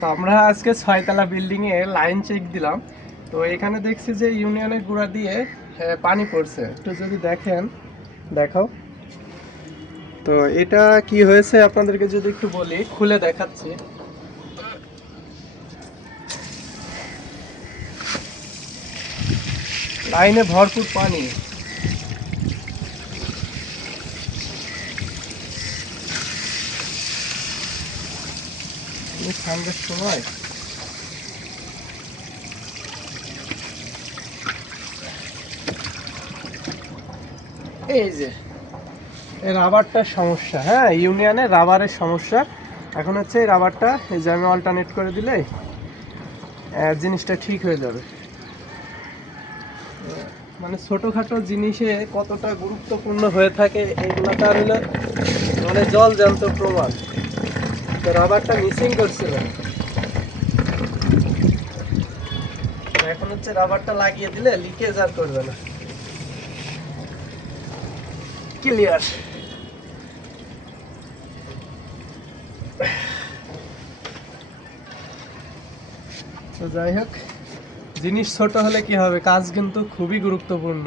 তো আমরা আজকে 6 তলা বিল্ডিং এ লাইন চেক দিলাম। তো এখানে দেখছি যে ইউনিয়নের গুঁড়া দিয়ে পানি পড়ছে। একটু যদি দেখেন, দেখাও। তো এটা কি হয়েছে আপনাদেরকে যদি একটু বলি, খুলে দেখাচ্ছি। লাইনে ভরপুর পানি। ঠান্ডার সময় এই যে এই রাবারটার সমস্যা, হ্যাঁ ইউনিয়নে রাবারের সমস্যা। এখন হচ্ছে এই রাবারটা, এই যে আমি অল্টারনেট করে দিলে জিনিসটা ঠিক হয়ে যাবে। মানে ছোটখাটো জিনিসে কতটা গুরুত্বপূর্ণ হয়ে থাকে এগুলো তার হলো মানে জল জ্যান্ত প্রমাণ। তো রাবারটা মিসিং করছিল, এখন হচ্ছে রাবারটা লাগিয়ে দিলে লিকেজ আর করবে না। ক্লিয়ার। তো যাই হোক, জিনিস ছোট হলে কি হবে, কাজ কিন্তু খুবই গুরুত্বপূর্ণ।